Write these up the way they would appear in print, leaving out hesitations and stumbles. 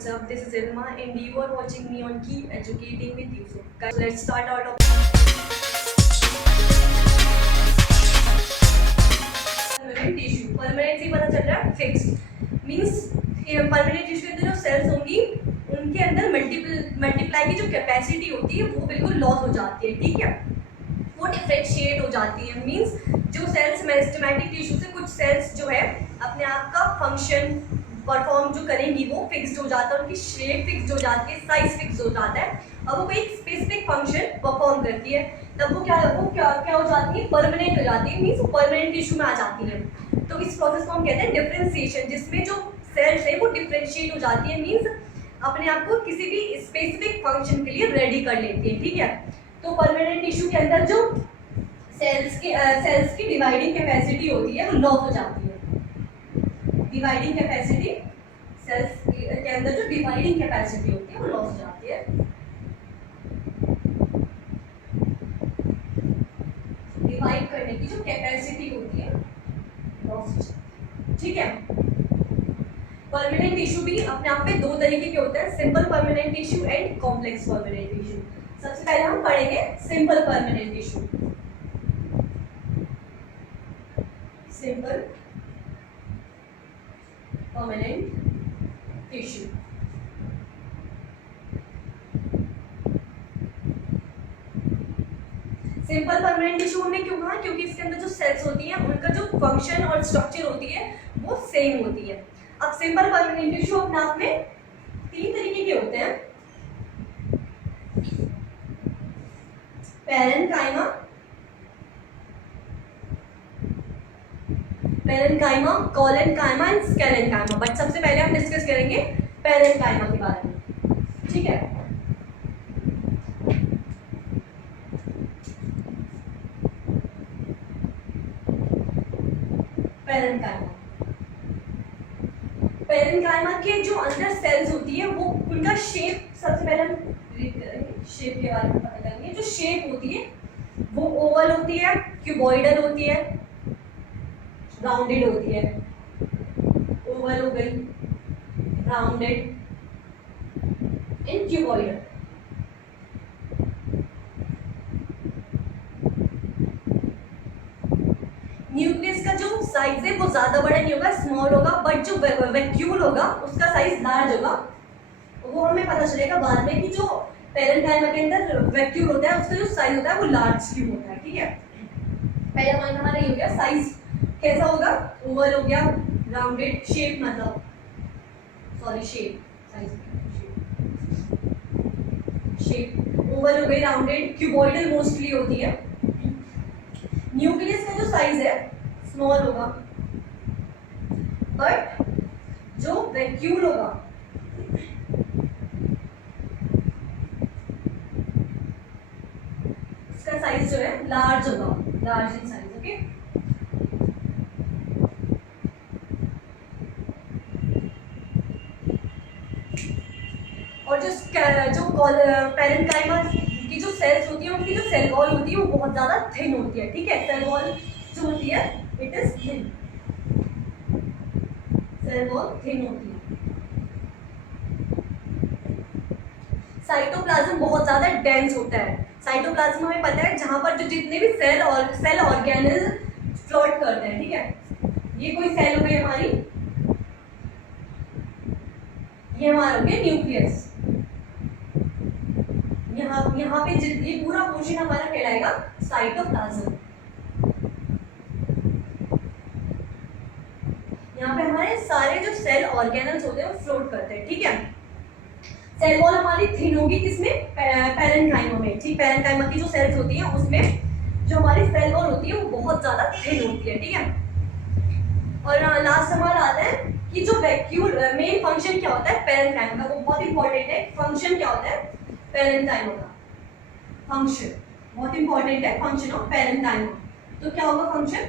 what's up? This is Ilma and you are watching me on Keep Educating with Yusuf. Guys, let's start our topic. Permanent tissue. Permanent से पता चल रहा है fixed means permanent tissue के अंदर जो cells होंगी उनके अंदर मल्टीप्लाई की जो कैपेसिटी होती है वो बिल्कुल लॉस हो जाती है, ठीक है, वो डिफ्रेंशिएट हो जाती है। मींस जो सेल्स मेरिस्टेमेटिक टिश्यू से कुछ सेल्स जो है अपने आप का फंक्शन परफॉर्म जो करेंगी वो फिक्स्ड हो जाता है, उनकी शेप फिक्स्ड हो जाती है, साइज फिक्स हो जाता है, अब वो कोई स्पेसिफिक फंक्शन परफॉर्म करती है, तब वो क्या हो जाती है, परमानेंट हो जाती है, मींस परमानेंट टिश्यू में आ जाती है। तो इस प्रोसेस को हम कहते हैं डिफरेंशिएशन, जिसमें जो सेल्स है वो डिफरेंशिएट हो जाती है, मींस अपने आप को किसी भी स्पेसिफिक फंक्शन के लिए रेडी कर लेती है, ठीक है। तो परमानेंट टिश्यू के अंदर जो सेल्स की डिवाइडिंग कैपेसिटी होती है वो लॉस हो जाती है। डिवाइडिंग कैपेसिटी सेल्स के अंदर जो डिवाइडिंग कैपेसिटी होती है वो लॉस हो जाती है। डिवाइड करने की जो कैपेसिटी होती है लॉस हो जाती है, ठीक है। परमानेंट टिश्यू भी अपने आप में दो तरीके के होते हैं, simple permanent tissue and complex permanent tissue. सबसे पहले हम पढ़ेंगे simple permanent tissue. Simple permanent tissue simple permanent tissue हमने क्यों कहा, क्योंकि इसके अंदर जो सेल्स होती हैं उनका जो फंक्शन और स्ट्रक्चर होती है वो सेम होती है। अब सिंपल परमानेंट टिश्यू अपने आप में तीन तरीके के होते हैं, parenchyma, parenchyma, collenchyma and sclerenchyma. But सबसे पहले हम डिस्कस करेंगे पैरेन्काइमा के बारे में, ठीक है। पैरेन्काइमा, पैरेन्काइमा के जो अंदर सेल्स होती है वो उनका शेप, सबसे पहले हम रीड करेंगे शेप के बारे में पता करेंगे। जो शेप होती है वो ओवल होती है, क्यूबॉइडल होती है, राउंडेड होती है। ओवल हो गई, राउंडेड एंड क्यूबॉइडल। न्यूक्लियस का जो साइज है वो ज्यादा बड़ा नहीं होगा, स्मॉल होगा, बट जो वैक्यूल होगा उसका साइज लार्ज होगा। वो हमें पता चलेगा बाद में कि जो पैरेन्काइमा के अंदर वैक्यूल होता है उसका जो साइज होता है वो लार्ज क्यों होता है, ठीक है। पहला पॉइंट हमारा ये हो गया, साइज कैसा होगा, ओवल हो गया, राउंडेड, शेप मतलब sorry shape, size shape Oval हो गई, राउंडेड, क्यूबॉइडल मोस्टली होती है। न्यूक्लियस का जो साइज है स्मॉल होगा, बट जो वैक्यूल होगा इसका साइज जो है लार्ज होगा, लार्ज इन साइज, ओके। और जो पैरेन्काइमा की जो सेल्स होती है उनकी जो सेल वॉल होती है वो बहुत ज्यादा थिन होती है, ठीक है। सेल वॉल जो होती है it is thin, cell wall thin होती है। साइटोप्लाज्म बहुत ज्यादा डेंस होता है। साइटोप्लाज्म हमें पता है जहां पर जो जितने भी सेल ऑर्गेनेल फ्लोट करते हैं, ठीक है। ये कोई सेल हो गई हमारी, ये हमारा हो गया न्यूक्लियस। यहाँ पे ये पूरा पोर्शन हमारा कहलाएगा साइटोप्लाज्म। यहाँ पे हमारे सारे जो सेल ऑर्गेनल्स होते हैं वो फ्लोट करते हैं, ठीक है। सेल वॉल हमारी थिन होगी किसमें, पैरेन्काइमा में, ठीक। पैरेन्काइमा की जो सेल्स होती हैं उसमें जो हमारी सेल वॉल होती है वो बहुत ज्यादा थिन होती है, ठीक है। और लास्ट हमारा आता है कि जो वैक्यूल मेन फंक्शन क्या होता है पैरेन्काइमा का, वो बहुत इंपॉर्टेंट है। फंक्शन क्या होता है पैरेन्काइमा का, फंक्शन बहुत इंपॉर्टेंट है, फंक्शन ऑफ पैरेन्काइमा। तो क्या होगा फंक्शन,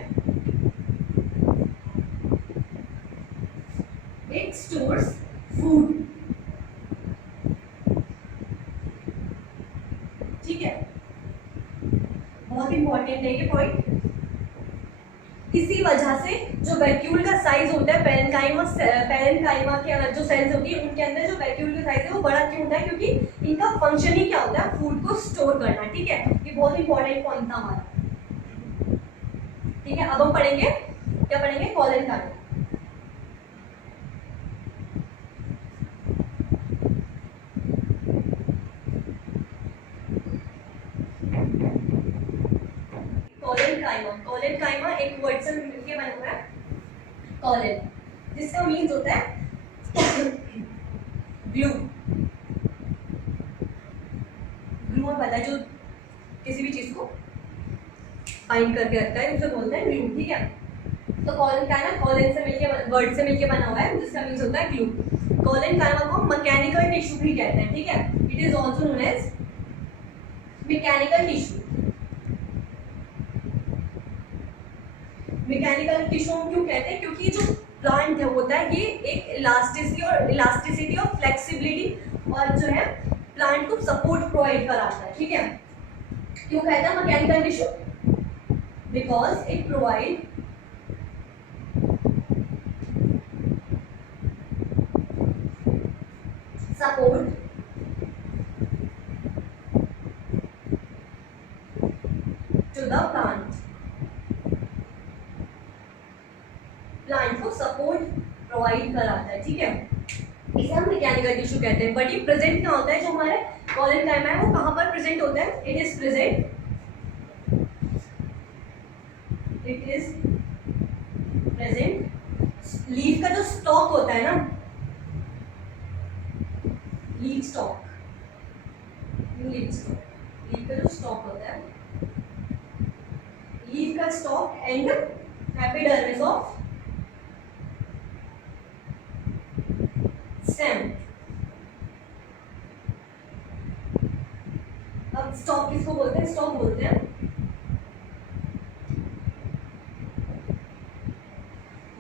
इट स्टोर्स फूड, ठीक है, बहुत इंपॉर्टेंट है ये पॉइंट। इसी वजह से जो वैक्यूल का साइज होता है पैरेन्काइमा के जो सेल्स होती है उनके अंदर जो वैक्यूल का साइज है वो बड़ा क्यों होता है, क्योंकि इनका फंक्शन ही क्या होता है, फूड को स्टोर करना। ठीक है, ये बहुत इंपॉर्टेंट पॉइंट था हमारा। ठीक है, अब हम पढ़ेंगे, क्या पढ़ेंगे, कॉलेनकाइमा। कॉलेनकाइमा एक वर्ड से मिलके बना हुआ है कॉलेन, जिसका मीन्स होता है ग्लू। ग्लू में पता है जो किसी भी चीज को बाइंड करके रखता है उसे बोलते हैं ग्लू। ठीक है, तो कॉलेनकाइमा कॉलेन से मिलके वर्ड से मिलके बना हुआ है जिसका मीन्स होता है ग्लू। कॉलेनकाइमा को मैकेनिकल टिश्यू भी कहते हैं। ठीक है, it is also known as mechanical tissue. Mechanical tissue क्यों कहते हैं, क्योंकि जो प्लांट होता है ये एक इलास्टिसिटी और फ्लेक्सिबिलिटी और जो है प्लांट को सपोर्ट प्रोवाइड कराता है। ठीक है, क्यों कहते हैं mechanical tissue, because it provide support to the plant. Plant को सपोर्ट प्रोवाइड कराता है। ठीक है, इसे हम मैकेनिकल टिश्यू कहते हैं। बट ये प्रेजेंट कहाँ होता है, जो हमारे कॉलेनकाइमा है वो कहाँ पर प्रेजेंट होता है, इट इज प्रेजेंट लीफ का जो स्टॉक होता है ना, लीफ का जो स्टॉक होता है, लीफ का stock and epidermis of stem. अब स्टॉक किसको बोलते हैं, स्टॉक बोलते हैं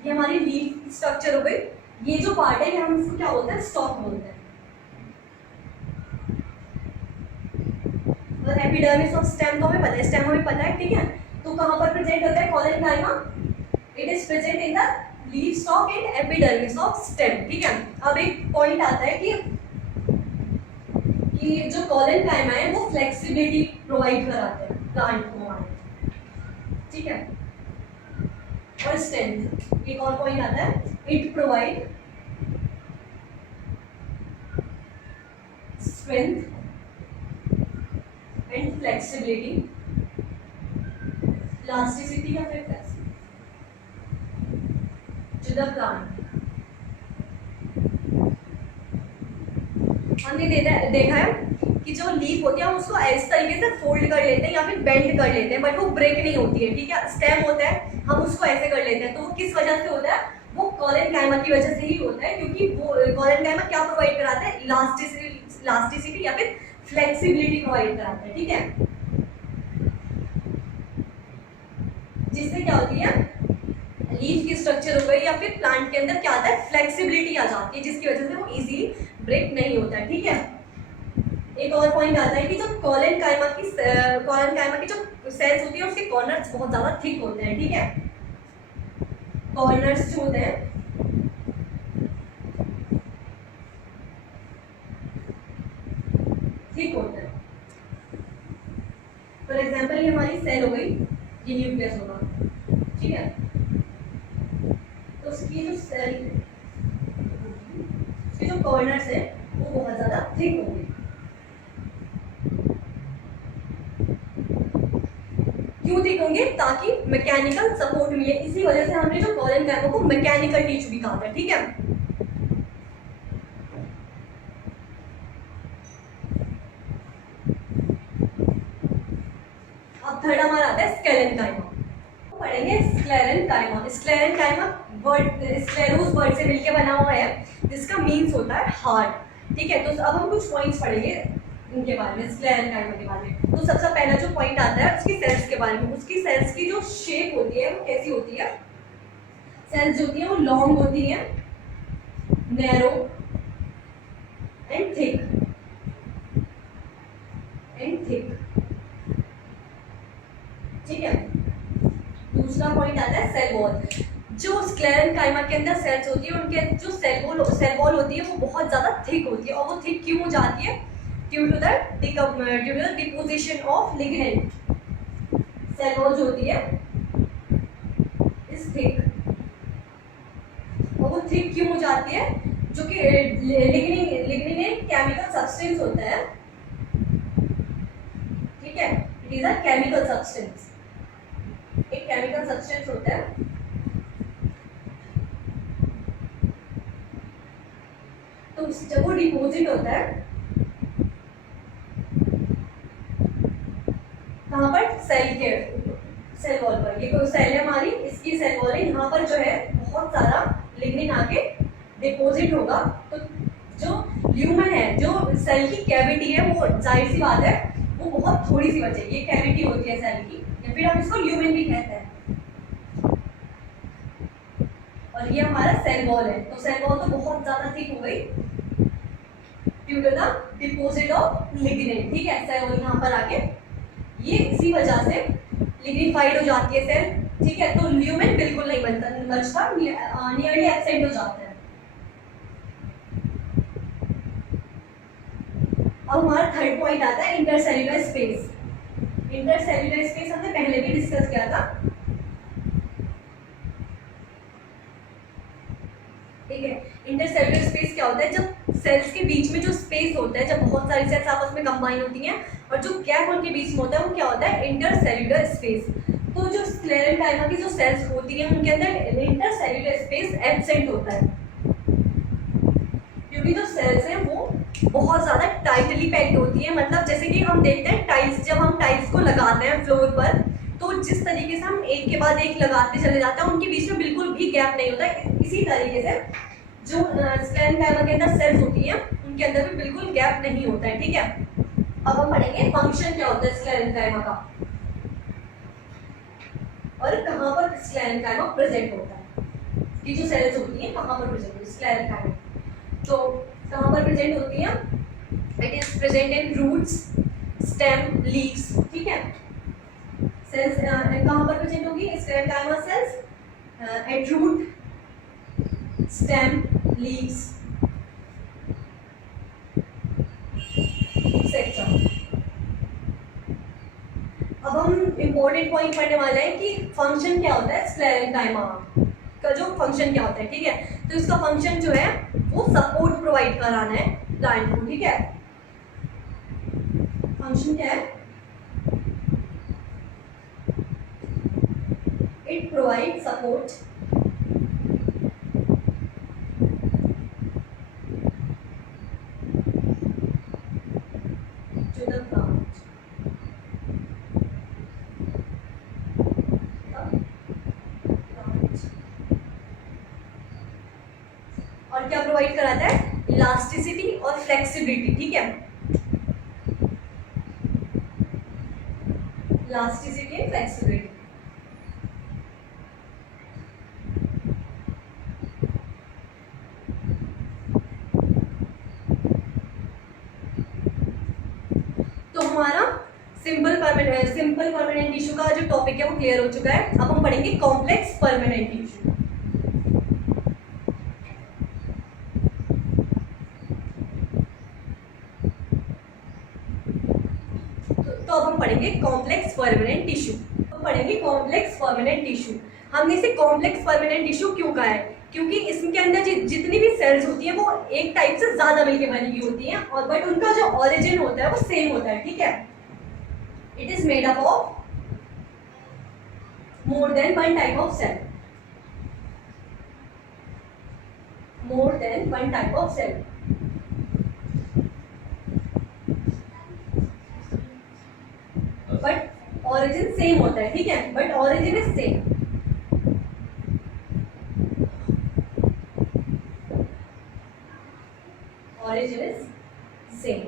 ये हमारी लीफ स्ट्रक्चर हो गई, ये जो पार्ट है ये हम इसको क्या बोलते हैं, स्टॉक बोलते हैं। और एपिडर्मिस ऑफ स्टेम तो हमें पता है, स्टेम हमें पता है। ठीक है, तो कहां पर प्रेजेंट होता है collenchyma, it is present in the leaf stock and epidermis of stem. ठीक है, अब एक पॉइंट आता है कि जो कॉलेनकाइमा है वो फ्लेक्सिबिलिटी प्रोवाइड कराते हैं प्लांट को हमारे। ठीक है, और स्ट्रेंथ एक और पॉइंट आता है, it provide strength and flexibility, elasticity या फिर टू द प्लांट। हमने देखा है कि जो लीफ होती है हम उसको इस तरीके से फोल्ड कर लेते हैं या फिर बेंड कर लेते हैं, बट वो ब्रेक नहीं होती है। ठीक है, स्टेम होता है हम उसको ऐसे कर लेते हैं, तो वो किस वजह से होता है, वो कॉलेनकाइमा की वजह से ही होता है, क्योंकि वो कॉलेनकाइमा क्या प्रोवाइड कराता है, इलास्टिसिटी या फिर फ्लेक्सिबिलिटी प्रोवाइड कराता है। ठीक है, जिससे क्या होती है, लीफ की स्ट्रक्चर हो गई या फिर प्लांट के अंदर क्या आता है, फ्लेक्सिबिलिटी आ जाती है, जिसकी वजह से वो इजीली ब्रेक नहीं होता है। ठीक है, एक और पॉइंट आता है कि जो कॉलेनकाइमा की जो सेल्स होती है उसके कॉर्नर्स बहुत ज्यादा थिक होते हैं। ठीक है, कॉर्नर्स जो होते हैं थिक होते हैं। फॉर एग्जाम्पल ये हमारी सेल हो गई, ये न्यूक्लियस होगा। ठीक है, तो उसकी जो सेल उसके जो कॉर्नर्स है वो बहुत ज्यादा थिक होंगे। क्यों थिक होंगे, ताकि मैकेनिकल सपोर्ट मिले, इसी वजह से हमने जो कॉलेनकाइमा को मैकेनिकल टिश्यू भी कहा था। ठीक है, अब थर्ड हमारा आता है स्क्लेरेनकाइमा। पढ़ेंगे स्क्लेरेनकाइमा। स्क्लेरेनकाइमा वर्ड स्क्लेरोस वर्ड से मिलके बना हुआ है, जिसका मीन्स होता है हार्ट। ठीक है, तो अब हम कुछ पॉइंट्स पढ़ेंगे इनके बारे में, स्क्लेरेनकाइमा के बारे में। तो सबसे पहला जो पॉइंट आता है उसकी सेल्स के बारे में। उसकी सेल्स की जो शेप होती है वो कैसी होती है, सेल्स जो होती है वो लॉन्ग होती है, नैरो एंड थिक ठीक है। दूसरा पॉइंट आता है सेल वॉल। जो स्क्लेरेंकाइमा के अंदर सेल्स होती है उनके जो सेल वॉल होती है वो बहुत ज़्यादा थिक होती है, और वो थिक क्यों हो जाती है? Due to the deposition of lignin. Cell wall जो होती है इस थिक, और वो थिक क्यों हो जाती है? जो कि लिग्निन एक केमिकल सब्सटेंस होता है, ठीक है, it is a chemical substance, एक केमिकल सब्सटेंस होता है। तो जब वो डिपोजिट होता है कहाँ पर? सेल वॉल पर। ये कोई सेल है हमारी, इसकी सेल वॉल है, यहाँ पर जो है बहुत सारा लिग्निन आके डिपोजिट होगा। तो जो ल्यूमेन है, जो सेल की कैविटी है, वो जाहिर सी बात है वो बहुत थोड़ी सी बचेगी। ये कैविटी होती है सेल की, या फिर हम इसको ल्यूमेन भी कहते हैं। और ये हमारा सेल वॉल है, तो सेल वॉल तो बहुत ज्यादा थिक हो गई due to the deposit of lignin, ठीक है। सेल वॉल यहाँ पर आके ये इसी वजह से लिग्निफाइड हो जाती है सेल, ठीक है। तो ल्यूमेन बिल्कुल नहीं बचता, नियरली एब्सेंट हो जाता है। अब हमारा थर्ड पॉइंट आता है इंटरसेल्युलर स्पेस। इंटरसेल्युलर स्पेस हमने पहले भी डिस्कस किया था, ठीक है। इंटरसेल्युलर स्पेस क्या होता है? जब सेल्स के बीच में जो स्पेस होता है, जब बहुत सारी सेल्स आपस में कंबाइन होती हैं और जो गैप उनके बीच में होता है वो क्या होता है? Intercellular space. तो जो स्क्लेरेंकाइमा की जो सेल्स होती हैं उनके अंदर इंटरसेल्युलर स्पेस एब्सेंट होता है, क्योंकि जो सेल्स हैं वो बहुत ज़्यादा टाइटली पैक्ड होती है। मतलब जैसे कि हम देखते हैं टाइल्स, जब हम टाइल्स को लगाते हैं फ्लोर पर, तो जिस तरीके से हम एक के बाद एक लगाते चले जाते हैं, उनके बीच में बिल्कुल भी गैप नहीं होता है। इसी तरीके से जो स्क्लेरेंकाइमा के अंदर सेल्स होती हैं उनके अंदर भी बिल्कुल गैप नहीं होता है, ठीक है। अब हम पढ़ेंगे फंक्शन क्या होता है स्क्लेरेंकाइमा का, और कहाँ पर स्क्लेरेंकाइमा प्रेजेंट होता है। ये जो सेल्स होती हैं कहाँ पर प्रेजेंट होती है स्क्लेरेंकाइमा? तो कहाँ पर प्रेजेंट होती हैं? It is present in roots, stem, leaves, ठीक है। सेल्स कहाँ पर प्रेजेंट होगी sclerenchyma cells? At root, stem, leaves, etcetera. अब हम इंपॉर्टेंट पॉइंट पढ़ने वाले हैं कि फंक्शन क्या होता है स्क्लेरेंकाइमा का, जो फंक्शन क्या होता है, ठीक है। तो इसका फंक्शन जो है वो सपोर्ट प्रोवाइड कराना है प्लांट को, ठीक है। फंक्शन क्या है? It provide support to the plant. और क्या प्रोवाइड कराता है? इलास्टिसिटी और फ्लेक्सिबिलिटी, ठीक है। Elasticity and flexibility. तो हमारा सिंपल परमानेंट टिश्यू का जो टॉपिक है वो क्लियर हो चुका है। अब हम पढ़ेंगे कॉम्प्लेक्स परमानेंट टिश्यू। तो अब हम पढ़ेंगे कॉम्प्लेक्स परमानेंट टिश्यू। पढ़ेंगे कॉम्प्लेक्स परमानेंट टिश्यू। हमने इसे कॉम्प्लेक्स परमानेंट टिश्यू क्यों कहा है? क्योंकि इसके अंदर जितनी भी सेल्स होती हैं वो एक टाइप से ज्यादा मिलकर बनी हुई होती हैं, और बट उनका जो ओरिजिन होता है वो सेम होता है, ठीक है। It is made up of more than one type of cell, more than one type of cell. But origin same होता है, ठीक है, but origin is same. Origin is same.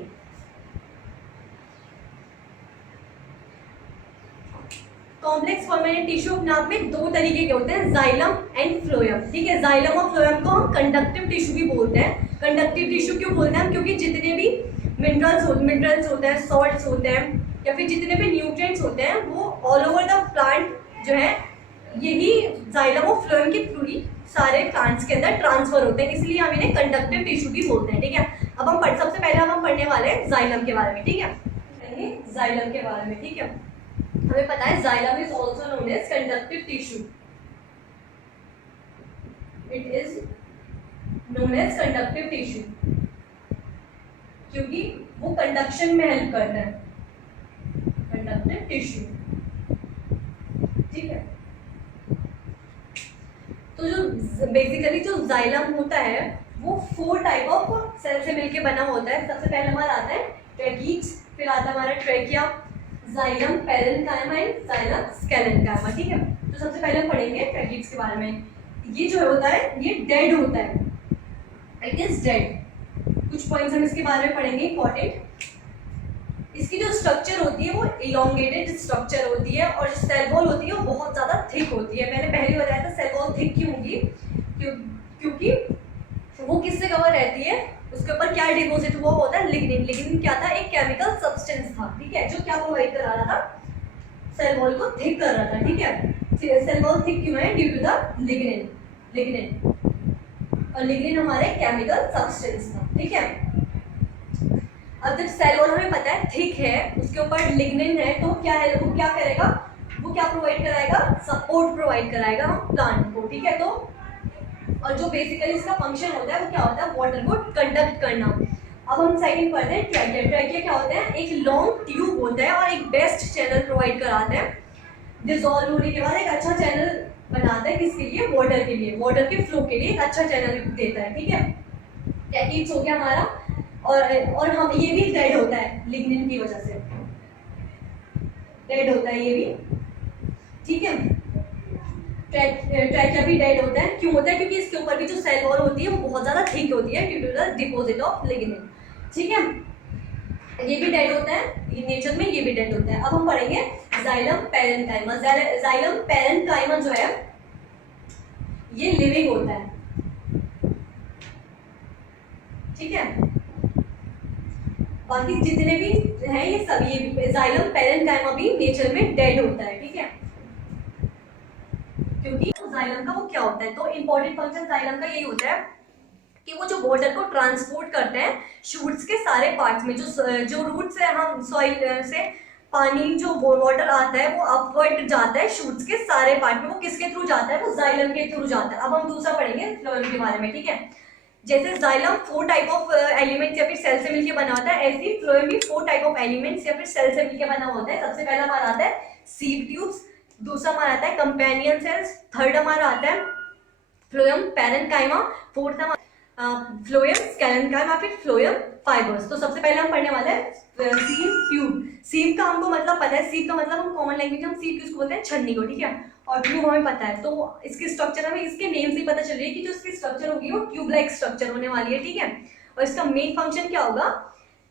Complex permanent tissue अपने आप में दो तरीके के होते हैं, जाइलम एंड फ्लोएम, ठीक है। जाइलम और फ्लोएम को हम कंडक्टिव टिश्यू भी बोलते हैं। कंडक्टिव टिश्यू क्यों बोलते हैं? क्योंकि जितने भी मिनरल्स होते हैं, सॉल्ट्स होते हैं, या फिर जितने भी न्यूट्रिएंट्स होते हैं वो ऑल ओवर द प्लांट जो है यही जाइलम और फ्लोएम के थ्रू ही सारे प्लांट्स के अंदर ट्रांसफर होते हैं, इसलिए हम इन्हें कंडक्टिव टिश्यू भी बोलते हैं। ठीक है, अब हम सबसे पहले हम पढ़ने वाले हैं जाइलम के बारे में। ठीक है, जाइलम के बारे में। ठीक है, हमें पता है xylem is also known as conductive tissue. It is known as conductive tissue क्योंकि वो कंडक्शन में हेल्प करता है, कंडक्टिव टिश्यू। ठीक है, तो जो बेसिकली जो जाइलम होता है वो 4 टाइप ऑफ सेल से मिलके बना होता है। सबसे पहले हमारा आता है ट्रैकीज, फिर आता है हमारा trachea, xylem parenchyma and xylem sclerenchyma. ठीक है, तो सबसे पहले हम पढ़ेंगे ट्रैकीज के बारे में। ये जो होता है ये डेड होता है, इट इज डेड। कुछ पॉइंट्स हम इसके बारे में पढ़ेंगे इंपॉर्टेंट। इसकी जो स्ट्रक्चर होती है वो इलोंगेटेड स्ट्रक्चर होती है और जो सेल वॉल होती है वो बहुत ज़्यादा थिक होती है। मैंने पहले बताया था सेल वॉल थिक क्यों होगी, क्योंकि वो किससे कवर रहती है, उसके ऊपर क्या डिपॉजिट हुआ होता है, लिग्निन। लिग्निन क्या था, एक केमिकल सब्सटेंस था। ठीक है, जो क्या प्रोवाइड करा रहा था, सेल वॉल को थिक कर रहा था। ठीक है, सेल वॉल थिक क्यों है, ड्यू टू द लिग्निन। और लिग्निन हमारे केमिकल सब्सटेंस था। ठीक है, अब जब सेल वॉल हमें पता है थिक है, उसके ऊपर लिग्निन है, तो क्या है, वो क्या करेगा, वो क्या प्रोवाइड कराएगा, सपोर्ट प्रोवाइड कराएगा प्लांट को। ठीक है, तो और जो बेसिकली इसका फंक्शन होता है वो क्या होता है, वाटर को कंडक्ट करना। अब हम सेकंड पढ़ते हैं ट्रैकिया। ट्रैकिया क्या होता है, एक लॉन्ग ट्यूब होता है और एक बेस्ट चैनल प्रोवाइड कराता है। डिसॉल्व होने के बाद एक अच्छा चैनल बनाता है, किसके लिए, वाटर के लिए, वाटर के फ्लो के लिए एक अच्छा चैनल देता है। ठीक है, ट्रैकीज हो गया हमारा। और हम ये भी डेड होता है लिग्निन की वजह से, डेड होता है ये भी। ठीक है, ट्रैकिया भी डेड होता है। क्यों होता है, क्योंकि इसके ऊपर भी जो सेल वॉल होती है वो बहुत ज्यादा थिक होती है due to the deposit of lignin. ठीक है, ये भी डेड होता है, ये नेचर में ये भी डेड होता है। अब हम पढ़ेंगे जाइलम पैरेन्काइमा। जाइलम पैरेन्काइमा जो है ये लिविंग होता है। ठीक है, बाकी जितने भी हैं ये सब, ये जाइलम पैरेन्काइमा भी नेचर में डेड होता है। ठीक है, क्योंकि जाइलम का वो क्या होता है, तो इंपॉर्टेंट फंक्शन जाइलम का यही होता है कि वो जो वाटर को ट्रांसपोर्ट करते हैं शूट्स के सारे पार्ट्स में। जो रूट से हम सॉइल से पानी जो वाटर आता है वो अपवर्ड जाता है शूट्स के सारे पार्ट में। वो किसके थ्रू जाता है, वो जाइलम के थ्रू जाता है। अब हम दूसरा पढ़ेंगे फ्लोएम के बारे में। ठीक है, जैसे जाइलम 4 टाइप ऑफ एलिमेंट्स या फिर सेल से मिलकर बना होता है, ऐसे ही फ्लोएम भी 4 टाइप ऑफ एलिमेंट्स या फिर सेल से मिलकर बना होता है। सबसे पहला हमारा आता है सीव ट्यूब्स, दूसरा हमारा आता है कंपेनियन सेल्स, थर्ड हमारा आता है फ्लोएम पैरेन्काइमा, फोर्थ हमारा फ्लोएम स्केलेन्काइमा, फिर फ्लोएम फाइबर्स। तो सबसे पहले हम पढ़ने वाले हैं सीव ट्यूब। सीव का हमको मतलब पता है, सीव का मतलब हम कॉमन लैंग्वेज में हम सीव किसको बोलते हैं, छन्नी को। ठीक है, और ट्यूब हमें पता है, तो इसकी स्ट्रक्चर हमें इसके नेम से पता चल रही है कि जो इसकी स्ट्रक्चर होगी वो ट्यूब लाइक स्ट्रक्चर होने वाली है। ठीक है, और इसका मेन फंक्शन क्या होगा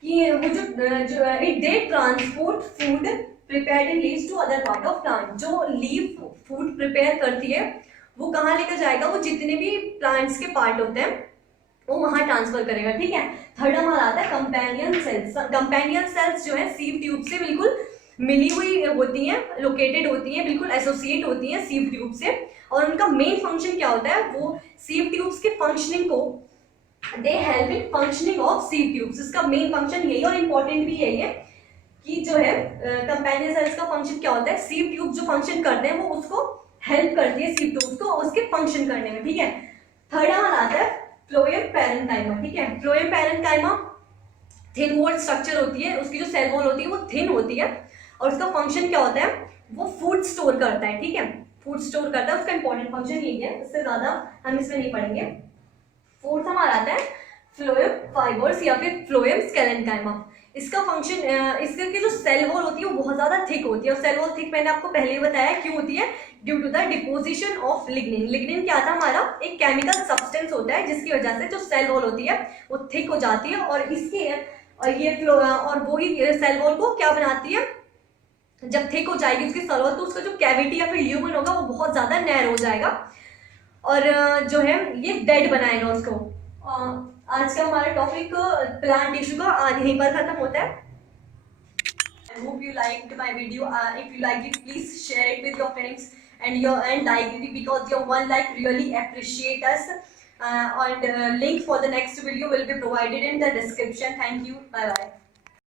कि वो जो it they transport food prepared in leaves to other part of plant. जो लीव फूड प्रिपेयर करती है वो कहाँ लेकर जाएगा, वो जितने भी प्लांट्स के पार्ट होते हैं वो वहां ट्रांसफर करेगा। ठीक है, थर्ड हमारा आता है कंपेनियन सेल्स। कंपेनियन सेल्स जो है सीव ट्यूब से बिल्कुल मिली हुई होती हैं, लोकेटेड होती हैं, बिल्कुल एसोसिएट होती हैं सीव ट्यूब से। और उनका मेन फंक्शन क्या होता है, वो सीव ट्यूब्स के फंक्शनिंग को they help in functioning of sieve tubes. इसका मेन फंक्शन यही और इंपॉर्टेंट भी यही है कि जो है कंपेनियन सेल्स का फंक्शन क्या होता है, सीव ट्यूब जो फंक्शन करते हैं वो उसको हेल्प करती है सीव ट्यूब्स को उसके फंक्शन करने में। ठीक है, थर्ड हमारा आता है फ्लोएम पैरेन्काइमा। ठीक है, phloem parenchyma thin wall structure होती है, उसकी जो सेल वॉल होती है वो थिन होती है और उसका फंक्शन क्या होता है, वो फूड स्टोर करता है। ठीक है, फूड स्टोर करता है, उसका इंपॉर्टेंट फंक्शन यही है, उससे ज्यादा हम इसमें नहीं पढ़ेंगे। फोर्थ हमारा आता है फ्लोएम फाइबर्स या फिर फ्लोएम स्केलेन्काइमा। इसका फंक्शन, इसके जो सेल वॉल होती है वो बहुत ज्यादा थिक होती है और सेल वॉल थिक मैंने आपको पहले ही बताया क्यों होती है, due to the deposition of lignin. Lignin क्या था, हमारा एक केमिकल सब्सटेंस होता है जिसकी वजह से जो सेल वॉल होती है वो थिक हो जाती है और इसकी ये फ्लो और वो ही सेल वॉल को क्या बनाती है, जब थिक हो जाएगी उसकी सेल वॉल तो उसका जो कैविटी या फिर ल्यूमन होगा वो बहुत ज्यादा नैरो हो जाएगा और जो है ये डेड बनाएगा उसको। आज का हमारा टॉपिक प्लांट टिश्यू का आज यहीं पर खत्म होता है। I hope you liked my video. If you liked it, please share it with your friends and like, because your 1 like really appreciate us. And link for the next video will be provided in the description. Thank you. Bye bye.